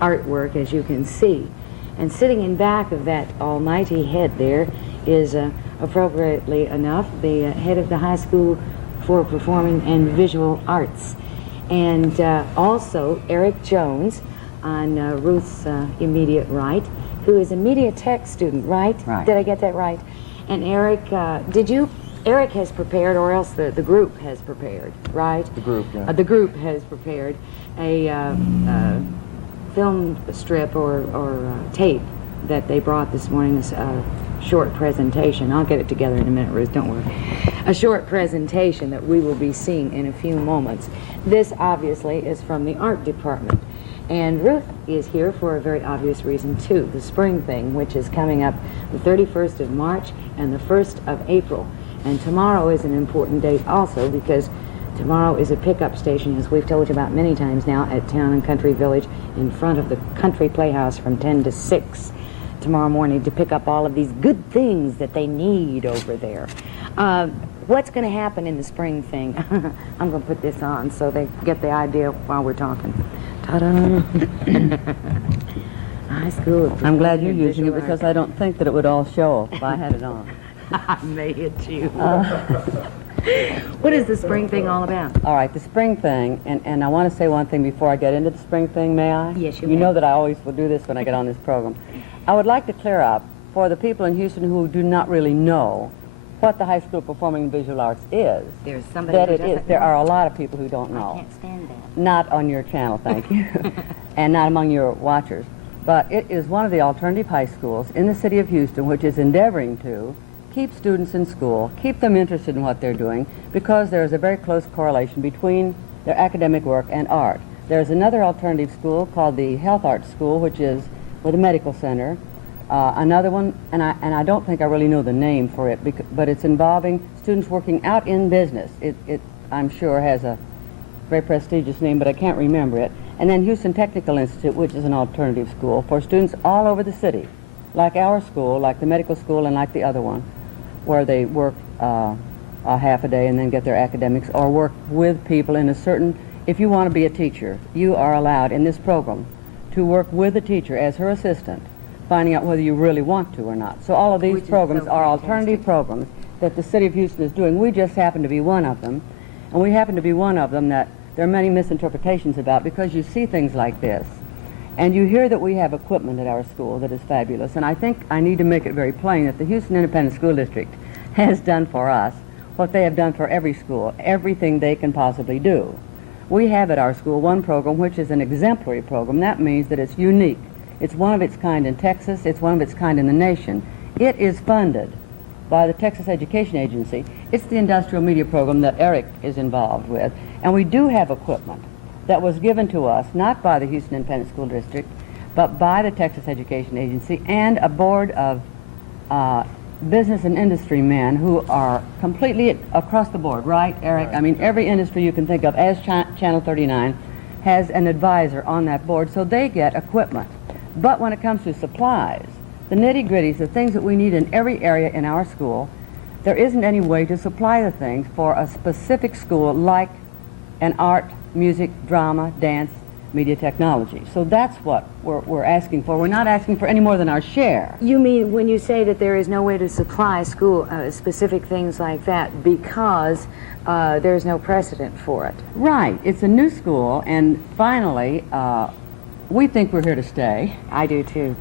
artwork, as you can see. And sitting in back of that almighty head there is, appropriately enough, the head of the High School for Performing and Visual Arts. And also Eric Jones on Ruth's immediate right, who is a media tech student, right? Right. Did I get that right? And Eric, Eric has prepared, or else the group has prepared, right? The group, yeah. The group has prepared a film strip or tape that they brought this morning, this short presentation. I'll get it together in a minute, Ruth, don't worry. A short presentation that we will be seeing in a few moments. This obviously is from the art department. And Ruth is here for a very obvious reason too, the spring thing, which is coming up the 31st of March and the 1st of April. And tomorrow is an important date also, because tomorrow is a pickup station, as we've told you about many times now, at Town and Country Village in front of the Country Playhouse from 10 to 6 tomorrow morning to pick up all of these good things that they need over there. What's going to happen in the spring thing? I'm going to put this on so they get the idea while we're talking. Ta-da! High School. I'm glad you're using it because I don't think that it would all show if I had it on. I may hit you. What is the spring thing all about? All right, the spring thing, and I want to say one thing before I get into the spring thing, may I? Yes, you may. You know that I always will do this when I get on this program. I would like to clear up for the people in Houston who do not really know what the High School Performing and Visual Arts is. There's somebody that who it is. doesn't There know. are a lot of people who don't know. I can't stand that. Not on your channel, thank you, and not among your watchers. But it is one of the alternative high schools in the city of Houston which is endeavoring to keep students in school, keep them interested in what they're doing, because there is a very close correlation between their academic work and art. There's another alternative school called the Health Arts School, which is with a medical center. Another one, and I don't think I really know the name for it, but it's involving students working out in business. It I'm sure has a very prestigious name, but I can't remember it. And then Houston Technical Institute, which is an alternative school for students all over the city, like our school, like the medical school, and like the other one, where they work a half a day and then get their academics, or work with people in a certain, if you want to be a teacher, you are allowed in this program to work with a teacher as her assistant, finding out whether you really want to or not. So all of these programs are alternative programs that the city of Houston is doing. We just happen to be one of them, and we happen to be one of them that there are many misinterpretations about, because you see things like this, and you hear that we have equipment at our school that is fabulous, and I think I need to make it very plain that the Houston Independent School District has done for us what they have done for every school, everything they can possibly do. We have at our school one program which is an exemplary program. That means that it's unique. It's one of its kind in Texas. It's one of its kind in the nation. It is funded by the Texas Education Agency. It's the industrial media program that Eric is involved with. And we do have equipment that was given to us, not by the Houston Independent School District, but by the Texas Education Agency and a board of business and industry men who are completely across the board, right, Eric? I mean, every industry you can think of, as Channel 39 has an advisor on that board, so they get equipment. But when it comes to supplies, the nitty-gritties, the things that we need in every area in our school, there isn't any way to supply the things for a specific school like an art, music, drama, dance, media technology. So that's what we're asking for. We're not asking for any more than our share. You mean when you say that there is no way to supply school specific things like that because there's no precedent for it? Right. It's a new school, and finally, we think we're here to stay. I do too.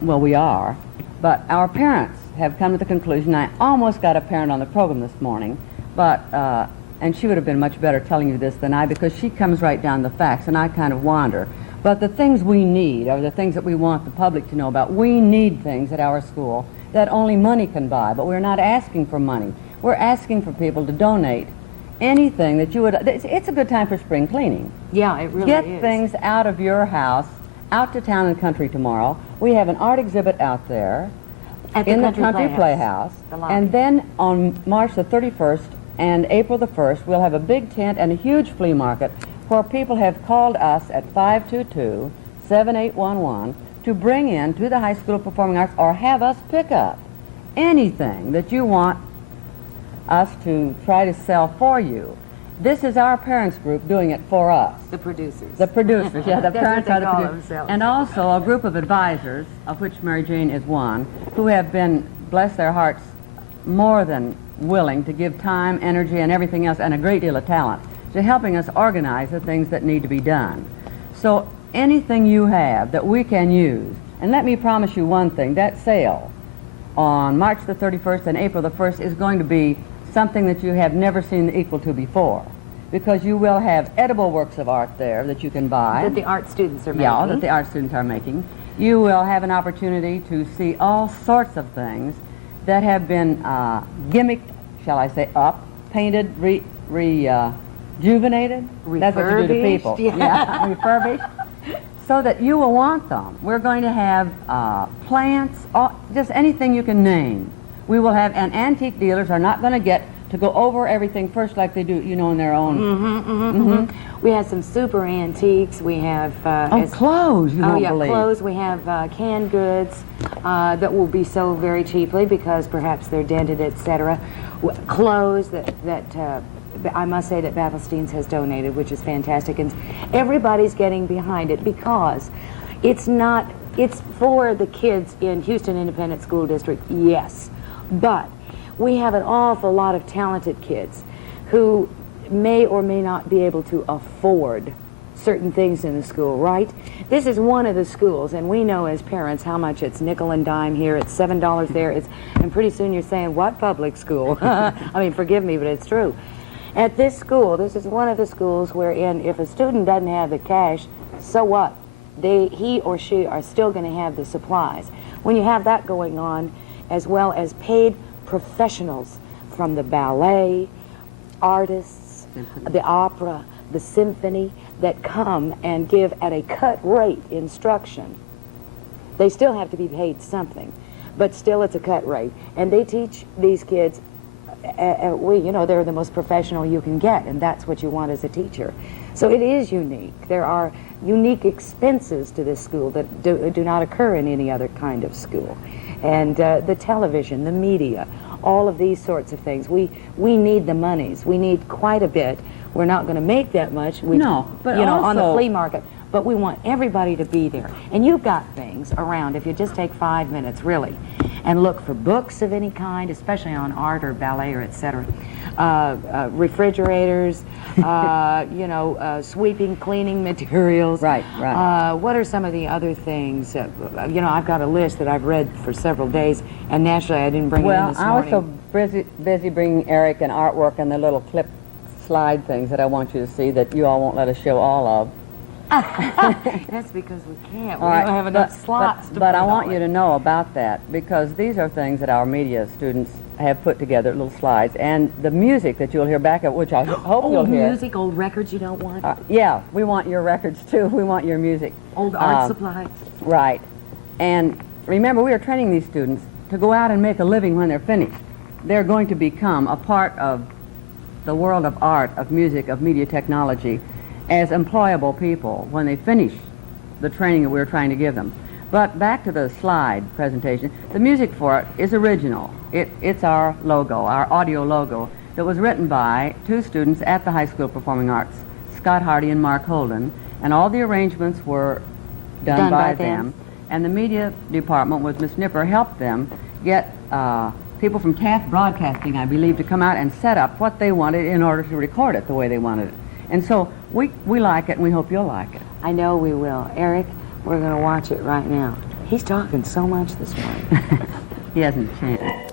We are, but our parents have come to the conclusion. I almost got a parent on the program this morning, but and she would have been much better telling you this than I, because she comes right down the facts and I kind of wander. But the things we need are the things that we want the public to know about. We need things at our school that only money can buy, but we're not asking for money. We're asking for people to donate anything that you would. It's a good time for spring cleaning. Yeah, it really Get is. things out of your house, out to Town and Country tomorrow. We have an art exhibit out there in the Country Playhouse. And then on March the 31st and April the 1st, we'll have a big tent and a huge flea market where people have called us at 522-7811 to bring in to the High School of Performing Arts, or have us pick up anything that you want us to try to sell for you. This is our parents group doing it for us. The producers. The producers, yeah, the That's parents what are they the call producers. themselves. And also a group of advisors, of which Mary Jane is one, who have been, bless their hearts, more than willing to give time, energy, and everything else, and a great deal of talent, to helping us organize the things that need to be done. So anything you have that we can use, and let me promise you one thing, that sale on March the 31st and April the 1st is going to be something that you have never seen the equal to before, because you will have edible works of art there that you can buy. That the art students are making. Yeah, that the art students are making. You will have an opportunity to see all sorts of things that have been gimmicked, shall I say, up, painted, rejuvenated. That's what you do to people. Yeah. Refurbished. So that you will want them. We're going to have plants, just anything you can name. We will have, and antique dealers are not going to get to go over everything first like they do, you know, in their own. We have some super antiques. We have clothes. You won't believe. Clothes. We have canned goods that will be sold very cheaply because perhaps they're dented, etc. Clothes that I must say that Battlesteins has donated, which is fantastic, and everybody's getting behind it because it's for the kids in Houston Independent School District, yes, but we have an awful lot of talented kids who may or may not be able to afford certain things in the school, right? This is one of the schools, and we know as parents how much it's nickel and dime here, it's $7 there, and pretty soon you're saying, what public school? I mean, forgive me, but it's true. At this school, this is one of the schools wherein if a student doesn't have the cash, so what? He or she are still going to have the supplies. When you have that going on, as well as paid professionals from the ballet, artists, the opera, the symphony, that come and give at a cut rate instruction. They still have to be paid something, but still it's a cut rate. And they teach these kids, you know, they're the most professional you can get, and that's what you want as a teacher. So it is unique. There are unique expenses to this school that do not occur in any other kind of school. And the television, the media, all of these sorts of things. We need the monies. We need quite a bit. We're not going to make that much. No, but you know, also on the flea market. But we want everybody to be there. And you've got things around, if you just take 5 minutes, really, and look for books of any kind, especially on art or ballet or etc. Refrigerators, you know, sweeping, cleaning materials. Right. What are some of the other things? You know, I've got a list that I've read for several days, and naturally I didn't bring it in this morning. Well, I was so busy bringing Eric and artwork and the little clip slide things that I want you to see that you all won't let us show all of. That's because we can't. We don't have enough slots to But I want you to know about that, because these are things that our media students have put together, little slides, and the music that you'll hear back at, which I hope you'll hear. Old music, old records you don't want? Yeah, we want your records too. We want your music. Old art supplies. Right. And remember, we are training these students to go out and make a living when they're finished. They're going to become a part of the world of art, of music, of media technology, as employable people when they finish the training that we're trying to give them. But back to the slide presentation, the music for it is original. It's our logo, our audio logo, that was written by two students at the High School of Performing Arts, Scott Hardy and Mark Holden, and all the arrangements were done by them. And the media department with Miss Nipper helped them get people from Taft Broadcasting, I believe, to come out and set up what they wanted in order to record it the way they wanted it. And so we like it, and we hope you'll like it. I know we will. Eric, we're going to watch it right now. He's talking so much this morning. He hasn't a chance.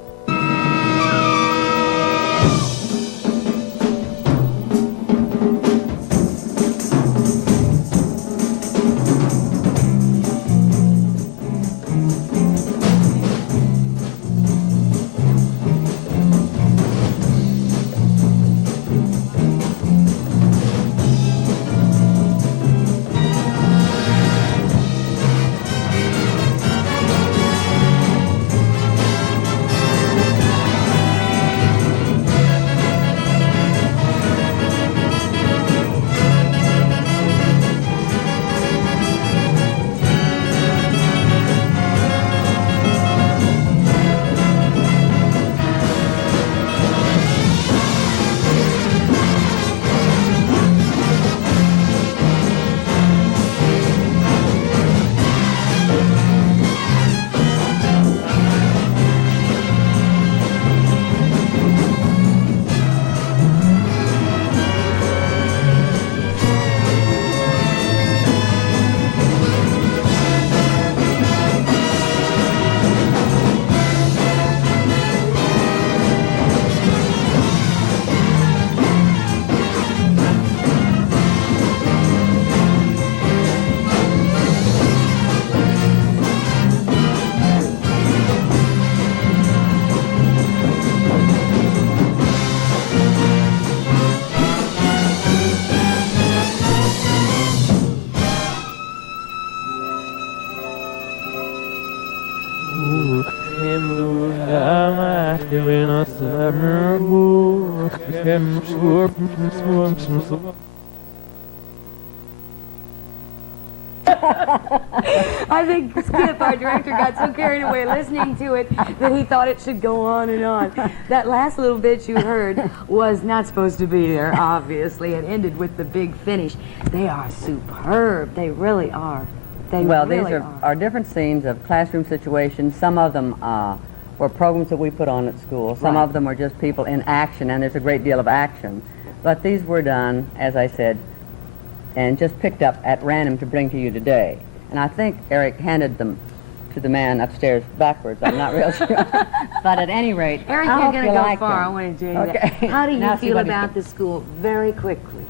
I think Skip, our director, got so carried away listening to it that he thought it should go on and on. That last little bit you heard was not supposed to be there, obviously. It ended with the big finish. They are superb. They really are. Well, these are different scenes of classroom situations. Some of them were programs that we put on at school. Some of them were just people in action, and there's a great deal of action. But these were done, as I said, and just picked up at random to bring to you today. And I think Eric handed them to the man upstairs backwards. I'm not real sure. But at any rate, Eric, I you're hope going you to go like far. them. I want to do Okay. that. How do you Now see feel what he about the school? Very quickly.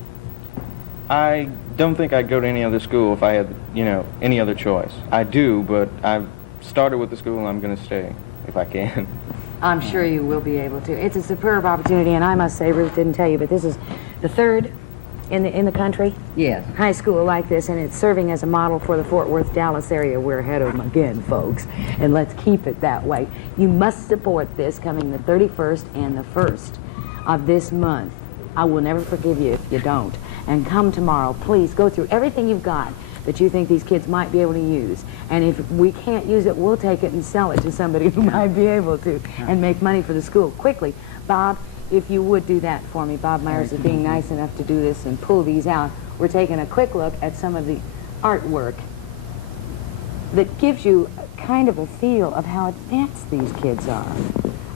I don't think I'd go to any other school if I had, any other choice. I do, but I've started with the school and I'm going to stay if I can. I'm sure you will be able to. It's a superb opportunity, and I must say, Ruth didn't tell you, but this is the third in the country Yes. high school like this, and it's serving as a model for the Fort Worth, Dallas area. We're ahead of them again, folks, and let's keep it that way. You must support this coming the 31st and the 1st of this month. I will never forgive you if you don't. And come tomorrow, please go through everything you've got that you think these kids might be able to use. And if we can't use it, we'll take it and sell it to somebody who might be able to and make money for the school quickly. Bob, if you would do that for me. Bob Myers is being nice enough to do this and pull these out. We're taking a quick look at some of the artwork that gives you kind of a feel of how advanced these kids are.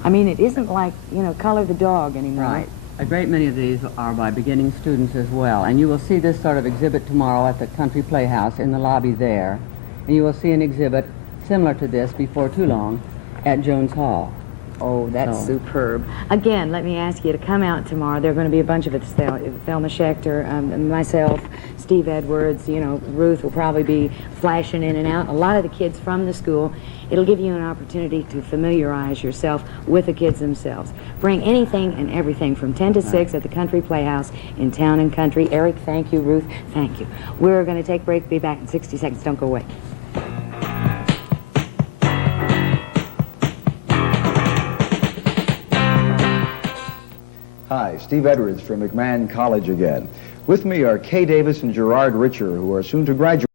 I mean, it isn't like, Color the Dog anymore. Right. A great many of these are by beginning students as well. And you will see this sort of exhibit tomorrow at the Country Playhouse in the lobby there. And you will see an exhibit similar to this before too long at Jones Hall. Oh, that's superb. Again, let me ask you to come out tomorrow. There are going to be a bunch of us, Thelma Schechter, myself, Steve Edwards, Ruth will probably be flashing in and out. A lot of the kids from the school. It'll give you an opportunity to familiarize yourself with the kids themselves. Bring anything and everything from 10 to 6 at the Country Playhouse in Town and Country. Eric, thank you. Ruth, thank you. We're going to take a break. Be back in 60 seconds. Don't go away. Hi, Steve Edwards from McMahon College again. With me are Kay Davis and Gerard Richer, who are soon to graduate.